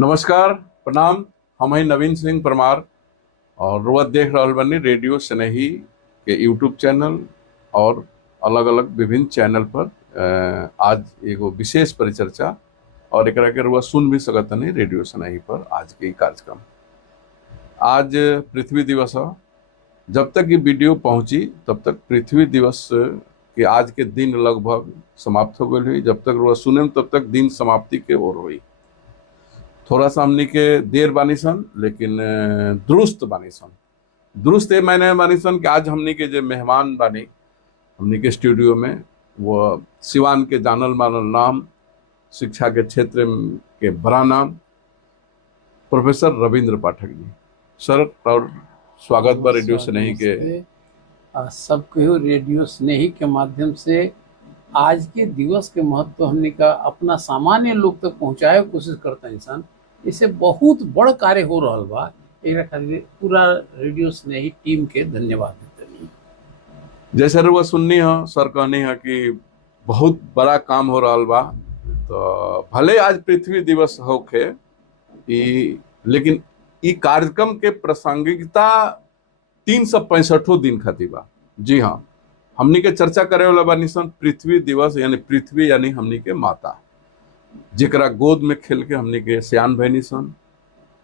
नमस्कार, प्रणाम। हम हैं नवीन सिंह परमार और रोज देख रहल बानी रेडियो स्नेही के यूट्यूब चैनल और अलग अलग विभिन्न चैनल पर आज एगो विशेष परिचर्चा और एकरा के रुआ सुन भी सकत नहीं रेडियो स्नेही पर आज के ई कार्यक्रम। आज पृथ्वी दिवस है। जब तक ये वीडियो पहुंची तब तक पृथ्वी दिवस के आज के दिन लगभग समाप्त हो गई हुई। जब तक रुआ सुने तब तक दिन समाप्ति के ओर हुई। थोड़ा सा हमनी के देर बानी सन लेकिन दुरुस्त बानी सन। दुरुस्त ये मैंने बानी सन कि आज हमनी के जो मेहमान बानी हमनी के स्टूडियो में वो सिवान के जानल मानल नाम, शिक्षा के क्षेत्र के बड़ा नाम प्रोफेसर रविंद्र पाठक जी। सर और स्वागत बा रेडियो स्नेही के। सबको रेडियो स्नेही के माध्यम से आज के दिवस के महत्व हमने का अपना सामान्य लोग तक पहुंचाए कोशिश करता इंसान। इसे बहुत बड़ कार्य हो रहा बा। एकरा खातिर पूरा रेडियो स्नेही टीम के धन्यवाद देते। जैसे रुआ सुननी है सर कहनी है कि बहुत बड़ा काम हो रहा बा। तो भले आज पृथ्वी दिवस होखे लेकिन ई कार्यक्रम के प्रासंगिकता 365 दिन खातिर बा। जी हाँ, हमनी के चर्चा करे वाला बानी सन पृथ्वी दिवस, यानी पृथ्वी यानी हमनी के माता, जेकरा गोद में खेल के हमनी के सियान भैनी सन।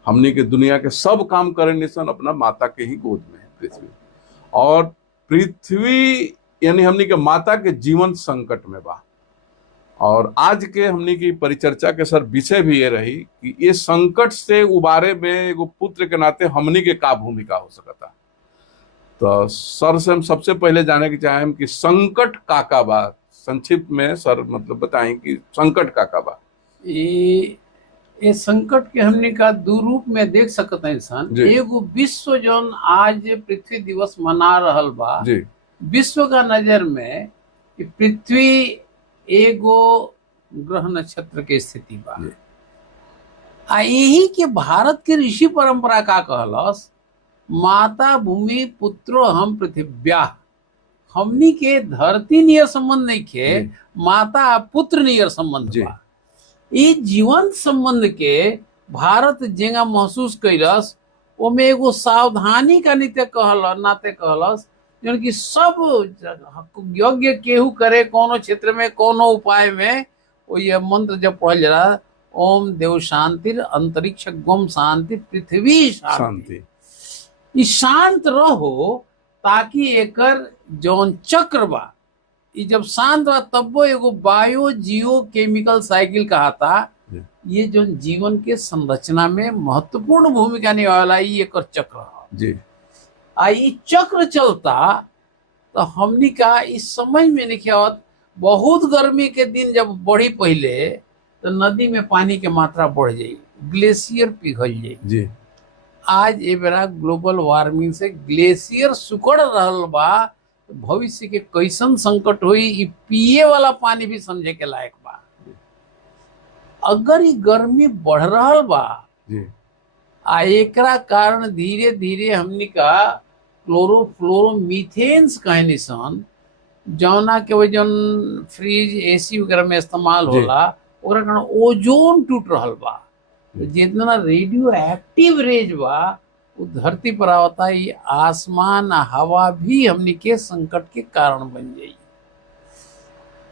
हमनी के दुनिया के सब काम करे सन अपना माता के ही गोद में पृथ्वी। और पृथ्वी यानी हमनी के माता के जीवन संकट में बा। और आज के हमनी की परिचर्चा के सर विषय भी ये रही कि ये संकट से उबारे में एगो पुत्र के नाते हमनी के का भूमिका हो सकता। तो सर से हम सबसे पहले जाने की चाहें कि संकट का बा। संक्षिप्त में सर मतलब बताएं कि संकट का बा। ये संकट के हमने का दो रूप में देख सकते हैं इंसान। एगो विश्व जौन आज पृथ्वी दिवस मना रहल बा जी। विश्व का नजर में पृथ्वी एगो ग्रह नक्षत्र के स्थिति बा। यही के भारत के ऋषि परंपरा का कहलस, माता भूमि पुत्रो हम पृथिव्या। हमनी के धरती नियर संबंध नहीं के, माता पुत्र नियर संबंध बा। ई जीवन संबंध के भारत जेंगा महसूस कैलस, ओमे एगो सावधानी का नाते कहलस जौन कि सब यज्ञ केहू करे कोनो क्षेत्र में कोनो उपाय में वो ये मंत्र जब पढ़ल जरा, ओम देव शांतिर अंतरिक्ष गोम शांति पृथ्वी शांति। ई शांत रहो ताकि एकर जौन चक्र बा ई जब शांत बा तब वो एगो बायो जियो केमिकल साइकिल कहता। ये जो जीवन के संरचना में महत्वपूर्ण भूमिका निभावेला ई एकर चक्र जी। ई चक्र चलता तो हमनी का इस समय में नहीं आवत। बहुत गर्मी के दिन जब बढ़ी पहले तो नदी में पानी के मात्रा बढ़ जाई, ग्लेशियर पिघल जाई जी। आज ए बेरा ग्लोबल वार्मिंग से ग्लेशियर सुकड़ रहल बा। भविष्य के कैसन संकट हुई ई पिए वाला पानी भी समझे के लायक बा। अगर ई गर्मी बढ़ रहल बा एकरा कारण धीरे धीरे हमनी का क्लोरोफ्लोरोमीथेन्स कहनी सन, जौना के वजह फ्रिज एसी वगैरह में इस्तेमाल होला, ओकरा कारण ओजोन टूट रहल बा। जितना रेडियो एक्टिव रेज बा वो धरती पर आवता, ये आसमान हवा भी हमनी के संकट के कारण बन जाई।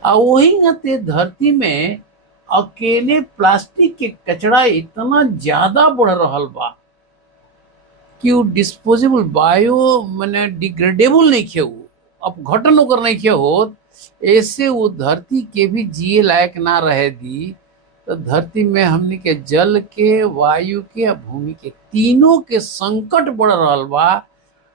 वही नते धरती में अकेले प्लास्टिक के कचरा इतना ज्यादा बढ़ रहल बा कि वो डिस्पोजेबल बायो माने डिग्रेडेबल नहीं खे, अब घटन ओकर नहीं खे होत। ऐसे वो धरती के भी जिए लायक ना रहे दी। तो धरती में हमनी के जल के, वायु के, भूमि के तीनों के संकट बढ़ रहल बा।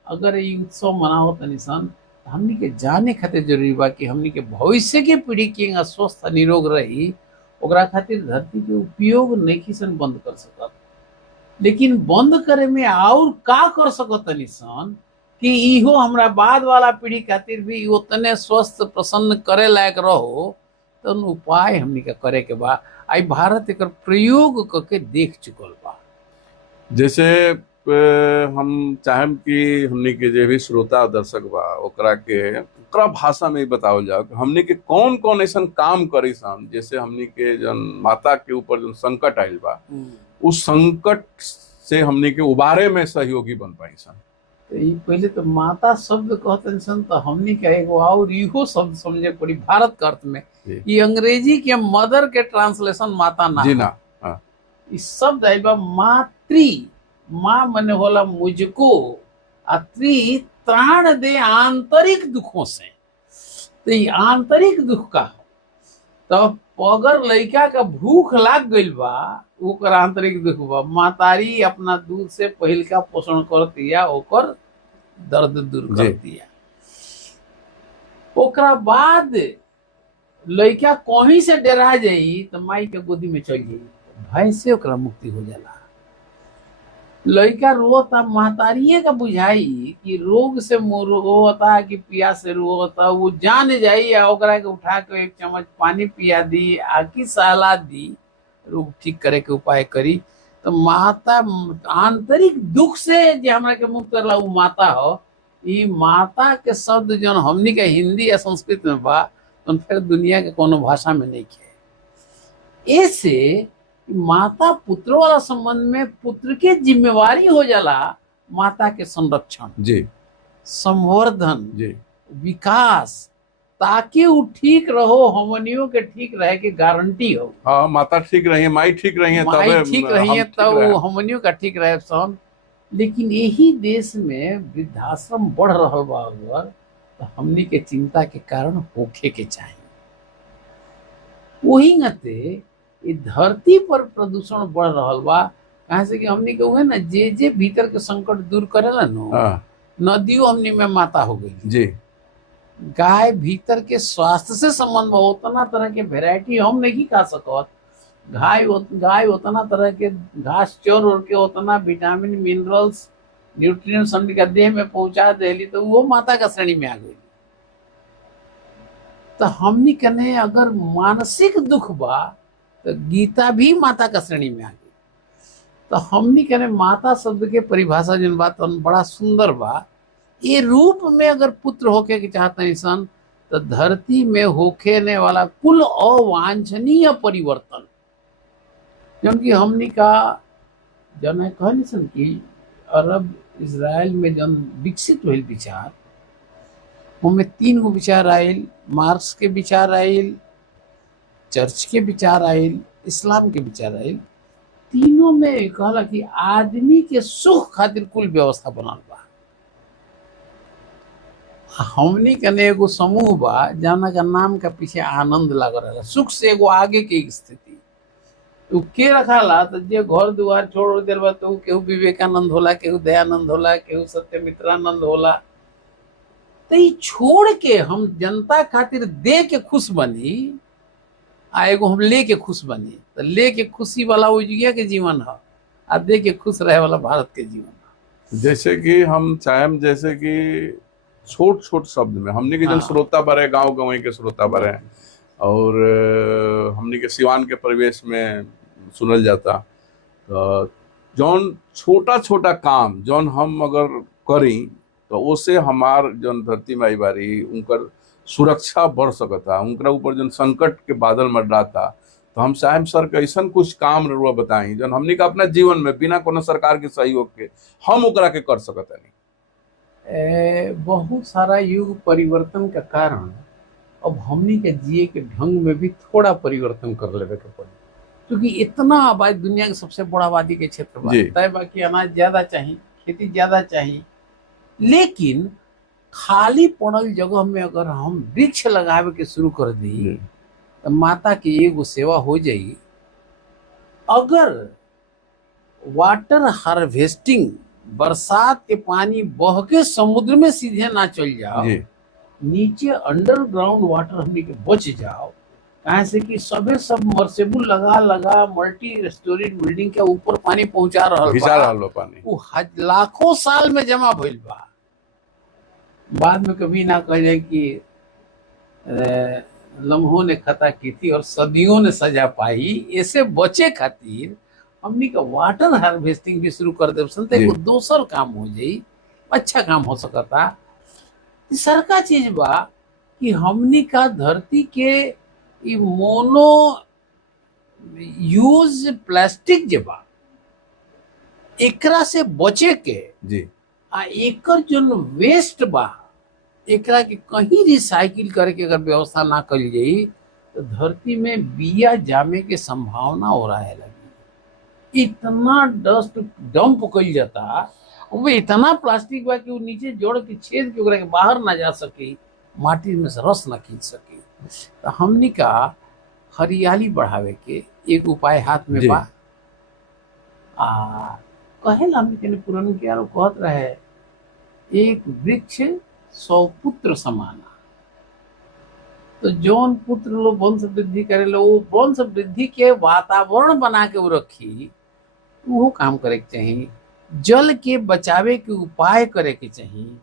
अगर ये उत्सव मनाओ तनी सन हमनी के जाने खातिर जरूरी बा कि हमनी के भविष्य के पीढ़ी के स्वस्थ निरोग रही, ओकरा खातिर धरती के उपयोग नहीं सन बंद कर सकत। लेकिन बंद करे में और का कर सकत तनी सन कि इहो हमरा बाद वाला पीढ़ी खातिर भी उतने स्वस्थ प्रसन्न करे लायक रहो। तो उपाय हमनी के करे के बा। आई भारत एकर प्रयोग करके देख चुकल बा। जैसे हम चाहेम कि हमनी के जे भी श्रोता दर्शक बा ओकरा के ओकरा भाषा में ही बतावल जाओ कि हमने के कौन कौन ऐसा काम करी सन, जैसे हमने के जन माता के ऊपर जो संकट आयल बा उस संकट से हमने के उबारे में सहयोगी बन पाई सन। तो ई पहले तो माता शब्द कहते सन तो हमनी का एगो और इहो शब्द समझे पड़ी भारत के अर्थ में। जी। ये अंग्रेजी के मदर के ट्रांसलेशन माता ना जी है। ना। हाँ। इस शब्द आइल बा मातृ, माँ मने होला मुझको, आ त्रि त्राण दे आंतरिक दुखों से। तो ये आंतरिक दुख का तब अगर लड़का का भूख लाग गइल बा ओकर आंतरिक दुख बा, मातारी अपना दूध से पहिल का पोषण कर दिया, ओकर दर्द दूर कर जी। दिया। ओकरा बाद लड़का कहीं से डरा जाई तो माई के गोदी में चल जाई, भय से ओकरा मुक्ति हो जाला। लड़का रोता, महतारिये का बुझाई कि रोग से रोता कि प्यास से रोता, वो जान जाई आ ओकरा के उठा के एक चम्मच पानी पिया दी, आकी सहला दी, रोग ठीक करे के उपाय करी। तो माता आंतरिक दुख से जे हमरा के मुक्त करला वो माता हो। ई माता के शब्द जौन हमनी के हिंदी या संस्कृत में बा तो फिर दुनिया के कोनो भाषा में नहीं है। ऐसे माता पुत्र वाला संबंध में पुत्र के जिम्मेवारी हो जाला माता के संरक्षण, जी संवर्धन, जी विकास, ताकि वो ठीक रहो, हमनियों के ठीक रहे के गारंटी हो। हाँ, माता ठीक रही है, माई ठीक रही है, माई तबे ठीक रही है हम ठीक तब रहे। वो हमनियों का ठीक रहे सन। लेकिन यही देश में वृद्धाश्रम बढ़ रहा बा अगर तो हमनी के चिंता के कारण होखे के चाहिए। वही नते ये धरती पर प्रदूषण बढ़ रहा बा, कहाँ से कि हमनी के उहे ना जे भीतर के संकट दूर करेला नो, हाँ नदियों हमनी में माता हो गई। जी गाय भीतर के स्वास्थ्य से संबंध में उतना तरह के वेराइटी हम नहीं खा सकत। गाय उतना तरह के घास चोर और के उतना विटामिन मिनरल्स न्यूट्रिएंट्स हमनी का देह में पहुंचा देली तो वो माता का श्रेणी में आ गई। तो हमनी कने अगर मानसिक दुख बा तो गीता भी माता का श्रेणी में आ गई। तो हमनी कने माता शब्द के परिभाषा जन बात बड़ा सुंदर बा। ये रूप में अगर पुत्र होके के चाहते हैं सन तो धरती में होखेने वाला कुल अवांछनीय परिवर्तन जौन की हमनी का जौन है कहनी सन कि अरब इजराइल में जौन विकसित हुई विचार उनमें 3 गो विचार आयल, मार्क्स के विचार आयल, चर्च के विचार आयल, इस्लाम के विचार आयल। तीनों में कहला कि आदमी के सुख खातिर कुल व्यवस्था बनल बा। हमनी कने एगो समूह बा जौना का नाम का पीछे आनंद लागल रहेला, सुख से एगो आगे के स्थिति तो के रखाला। तो जे घर दुआर छोड़ देर बा तो केहू विवेकानंद होला, केहू दयानंद होला, केहू सत्यमित्रानंद होला। तो ई छोड़ के हम जनता खातिर दे के खुश बनी आ एगो हम ले के खुश बनी। तो ले के खुशी वाला उजिया के जीवन है आ दे के खुश रहे वाला भारत के जीवन है। जैसे कि हम चाहें, जैसे कि छोट छोट शब्द में हमने के जन हाँ। श्रोता बरे, गांव गंवई के श्रोता बरे और हमने के सिवान के परिवेश में सुनल जाता। तो जौन छोटा छोटा काम जौन हम अगर करी तो उससे हमार जौन धरती माई बारी उनकर सुरक्षा बढ़ सकता, उनका ऊपर जौन संकट के बादल मंडराता। तो हम साहब सर के ऐसा कुछ काम रुआ बताई जौन हमने का अपना जीवन में बिना कोनो सरकार के सहयोग के हम ओकरा के कर सकता नहीं। बहुत सारा युग परिवर्तन का कारण अब हमनी के जिए के ढंग में भी थोड़ा परिवर्तन कर लेवे के पड़ी, क्योंकि इतना आबादी दुनिया के सबसे बड़ा आबादी के क्षेत्र बा, तय बा कि अनाज ज्यादा चाहिए, खेती ज्यादा चाहिए। लेकिन खाली पड़ल जगह में अगर हम वृक्ष लगावे के शुरू कर दी तो माता की एगो सेवा हो जाई। अगर वाटर हार्वेस्टिंग, बरसात के पानी बह के समुद्र में सीधे ना चल जाओ, नीचे अंडरग्राउंड वाटर हमने के बच जाओ, कहाँ से कि सबे सबमर्सिबल लगा लगा मल्टी स्टोरी बिल्डिंग के ऊपर पानी पहुंचा रहा बा पानी, वो लाखों साल में जमा भइल बा। बाद में कभी ना कह जाए कि लम्हों ने खता की थी और सदियों ने सजा पाई। ऐसे बचे खातिर हमनी का वाटर हार्वेस्टिंग भी शुरू कर दे सन तो दोसर काम हो जाई, अच्छा काम हो सकता। तीसरका चीज बा कि हमनी का धरती के ई मोनो यूज प्लास्टिक जे बा एकरा से बचे के जी आ एकर जोन वेस्ट बा एकरा के कहीं रिसाइकिल करे के अगर व्यवस्था ना करी जाई तो धरती में बिया जामे के संभावना हो रहा है लगी। इतना डस्ट डंप कइल जाता, वो इतना प्लास्टिक बा कि वो नीचे जोड़ के छेद के ओकरा के बाहर ना जा सके, माटी में से रस ना खींच सके। तो हमनी का हरियाली बढ़ावे के एक उपाय हाथ में जी। बा। कहेला हमनी के पुरान के यार कहत रहे एक वृक्ष 100 पुत्र समाना। तो जौन पुत्र लोग वंश वृद्धि करेला वो वंश वृद्धि के वातावरण बना के वो रखी, वो काम करे के चाहिए। जल के बचावे के उपाय करे के चाहिए।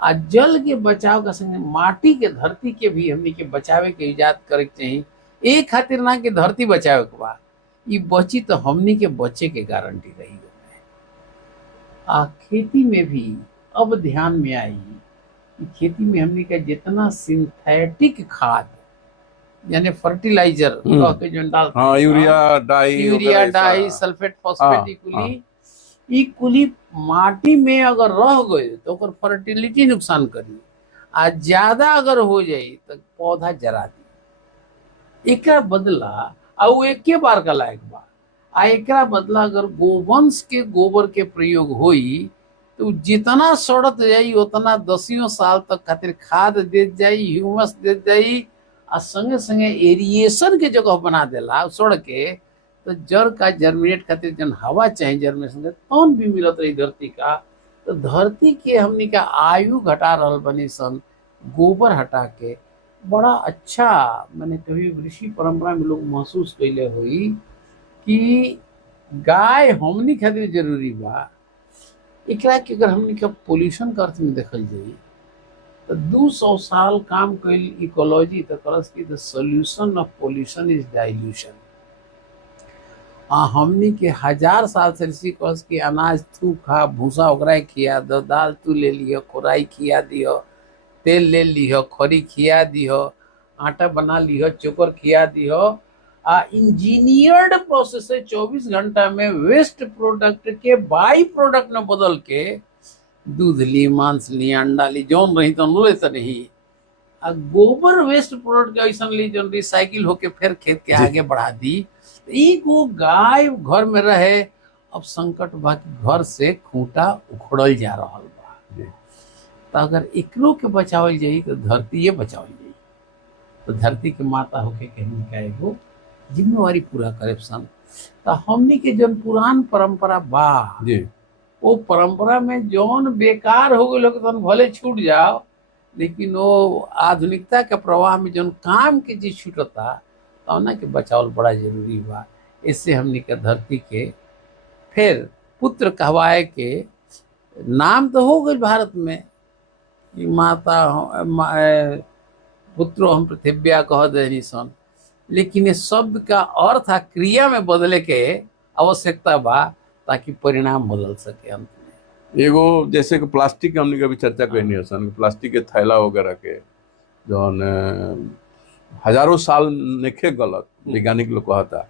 आ जल के बचाव का संगे माटी के धरती के भी हमनी के बचावे के इजाद करे के चाहिए। एक खातिर ना कि धरती बचावे के बा, ई बची तो हमनी के बचे के गारंटी रही। खेती में भी अब ध्यान में आई कि खेती में हमने का जितना सिंथेटिक खाद यानी फर्टिलाइजर कह के जो डाल हाँ यूरिया डाई सल्फेट फॉस्फेट ई कुली माटी में अगर रह गए तो ओकर फर्टिलिटी नुकसान करी। आ ज्यादा अगर हो जाई तो पौधा जरा दी। एकरा बदला आ वो एके बार का लायक बा। आ एकरा बदला अगर गोवंश के गोबर के प्रयोग होई तो जितना सड़त जाई उतना 10 साल तक खातिर खाद देत जाई, ह्यूमस देत जाई। आ संगे संगे एरिएशन के जगह बना देला सड़ के, तो जड़ का जर्मिनेट खातिर जन हवा चाहिए जर्मिनेशन के तौन भी मिलत रही धरती का। तो धरती के हमनी का आयु घटा रहल बनी सन गोबर हटा के। बड़ा अच्छा मैंने कभी ऋषि परंपरा में लोग महसूस कैले हुई कि गाय हमनी खातिर जरूरी बा। एकरा के अगर हमनी का पोल्यूशन का अर्थ में देखल जाई तो 200 साल काम कैल इकोलॉजी तो करस की the solution of pollution is dilution. हमनी के 1000 साल से ऋषि कहस कि अनाज तू खा, भूसा ओकरा खिया दो, दाल तू ले लियो, खोराई खिया दियो, तेल ले लियो, खरी खिया दियो, आटा बना लियो, चोकर खिया दियो। इंजीनियर्ड प्रोसेस से 24 घंटा में वेस्ट प्रोडक्ट के बाई प्रोडक्ट में बदल के दूध ली, मांस ली, अंडा ली, जौन रही तो ले तो नहीं। गोबर वेस्ट प्रोडक्ट के ऐसा ली जो रिसाइकिल होके फिर खेत के आगे बढ़ा दी। एगो गाय घर में रहे, अब संकट बा कि घर से खूंटा उखड़ल जा रहा बा। तो अगर एकरो के बचावल जाई तो धरती ये बचावल जाई। तो धरती के माता होके कहने का एगो जिम्मेवारी पूरा करे सन। तो हमनी के जन पुरान परंपरा बा जी वो परंपरा में जौन बेकार हो गए लोग तन भले छूट जाओ, लेकिन वो आधुनिकता के प्रवाह में जौन काम के चीज छूटता तो ना के बचावल बड़ा जरूरी बा। इससे हमनी के धरती के फिर पुत्र कहवाए के नाम तो हो गई भारत में कि पुत्रो हम पृथिव्या कह देनी सन, लेकिन ये शब्द का अर्थ आ क्रिया में बदले के आवश्यकता बा ताकि परिणाम बदल सके। अंत में एगो जैसे कि प्लास्टिक के हमने कभी चर्चा करनी है सन, प्लास्टिक के थैला वगैरह के जौन हजारों साल नेखे गलत वैज्ञानिक लोग कहता।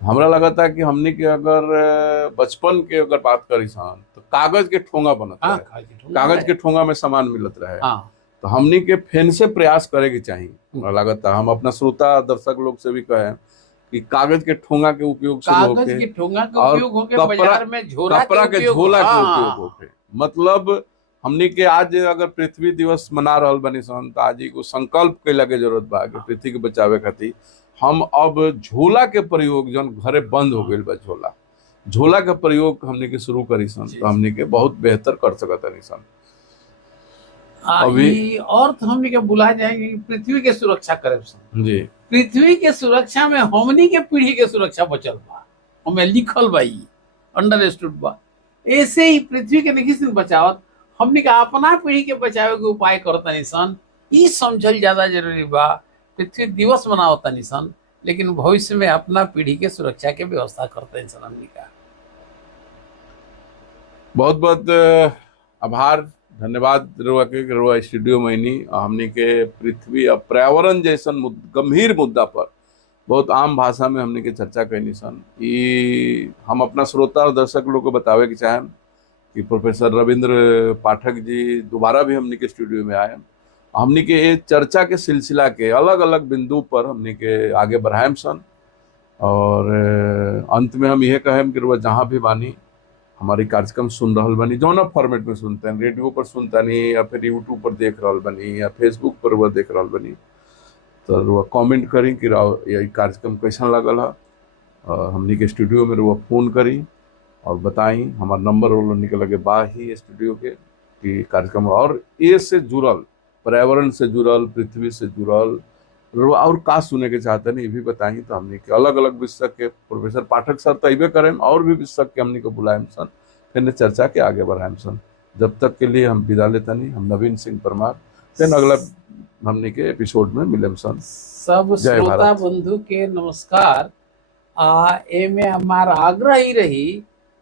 हमरा लगा था कि हमने के अगर बचपन के अगर बात करी सन तो कागज के ठोंगा बनत रहे, कागज के ठोंगा में सामान मिलत रहे। तो हमनी के फेन से प्रयास करे के चाहिए। हमरा लगता हम अपना श्रोता दर्शक लोग से भी कहें कि कागज के ठोंगा के उपयोग कागज के ठोंगा के उपयोग होके बाजार में कपड़ा के झोला के उपयोग होके। मतलब हमनी के आज अगर पृथ्वी दिवस मना रहल बनी सन तो आज एगो संकल्प कैला के जरूरत बा कि पृथ्वी के बचावे खातिर हम अब झोला के प्रयोग जौन घरे बंद हो गई बा, झोला के प्रयोग हमनी के शुरू करी सन तो हमनी के बहुत बेहतर कर सकत सन। अभी और तो हमनी के बुला जाएंगे पृथ्वी के सुरक्षा करे जी। पृथ्वी के सुरक्षा में हमनी के पीढ़ी के सुरक्षा बचल बा, हमें लिखल बा, अंडरस्टूड बा। ऐसे ही पृथ्वी के नहीं बचावत हमनी के अपना पीढ़ी के बचावे के उपाय करता निसन, ई समझल ज्यादा जरूरी बा। पृथ्वी दिवस मनावता निसन लेकिन भविष्य में अपना पीढ़ी के सुरक्षा के व्यवस्था करता निसन। हमनी का बहुत बहुत आभार धन्यवाद रुआ के रुआ स्टूडियो में हमनी के पृथ्वी और पर्यावरण जैसन गंभीर मुद्दा पर बहुत आम भाषा में हमनी के चर्चा कैनी सन। ई हम अपना श्रोता और दर्शक लोग को बतावे के चाहें कि प्रोफेसर रविंद्र पाठक जी दोबारा भी हमनी के स्टूडियो में आए। हमनी के ये चर्चा के सिलसिला के अलग अलग बिंदु पर हमनी के आगे बढ़ाएम सन। और अंत में हम यह कहें कि रुआ जहाँ भी बानी हमारी कार्यक्रम सुन रहल बनी, जौना फॉर्मेट में सुनते हैं, रेडियो पर सुनता नहीं या फिर यूट्यूब पर देख रहल बनी या फेसबुक पर वह देख रहल बनी, तो वह कमेंट करी कि यह कार्यक्रम कैसा लगल है। और हमनी के स्टूडियो में वह फोन करी और बताई। हमारा नंबर वो निकल के बा ही स्टूडियो के कि कार्यक्रम और ये से जुड़ल, पर्यावरण से जुड़ल, पृथ्वी से जुड़ल और का सुने के चाहते हैं ये भी बताई। तो हमने के अलग अलग विषय के प्रोफेसर पाठक सर तैबे करें और भी विषय के हमने को बुलाएम सन, फिर चर्चा के आगे बढ़ाएम सन। जब तक के लिए हम विदा लेता नहीं। हम नवीन सिंह परमार, फिर अगला हमने के एपिसोड में मिलेम सन। सब श्रोता बंधु के नमस्कार। एमे हमारा आग्रह ही रही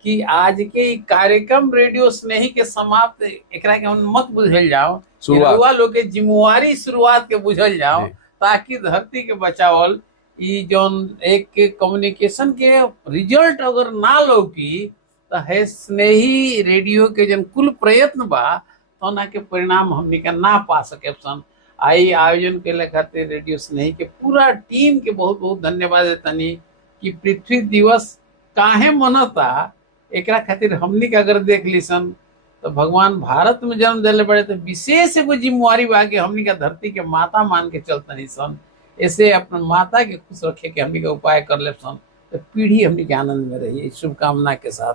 कि आज के कार्यक्रम रेडियो स्नेही के समाप्त एकरा के हम मत बुझल जाओ, रुआ लोग के जिम्मेवारी शुरुआत के बुझल जाओ, ताकि धरती के बचावल ई जौन एक कम्युनिकेशन के रिजल्ट अगर ना लौकी तो है स्नेही रेडियो के जन कुल प्रयत्न बा तो ना के परिणाम हमनी के ना पा सके सन। आई आयोजन के खातिर रेडियो स्नेही के पूरा टीम के बहुत बहुत धन्यवाद देतानी कि पृथ्वी दिवस काहे मनता एकरा खातिर हमनी के अगर देख ली सन तो भगवान भारत में जन्म दिले बड़े तो विशेष एगो जिम्मेवारी बा कि हमनी का धरती के माता मान के चलतनी सन। ऐसे अपने माता के खुश रखे के हमनी का उपाय कर ले सन तो पीढ़ी हमनी के आनंद में रही। शुभकामना के साथ।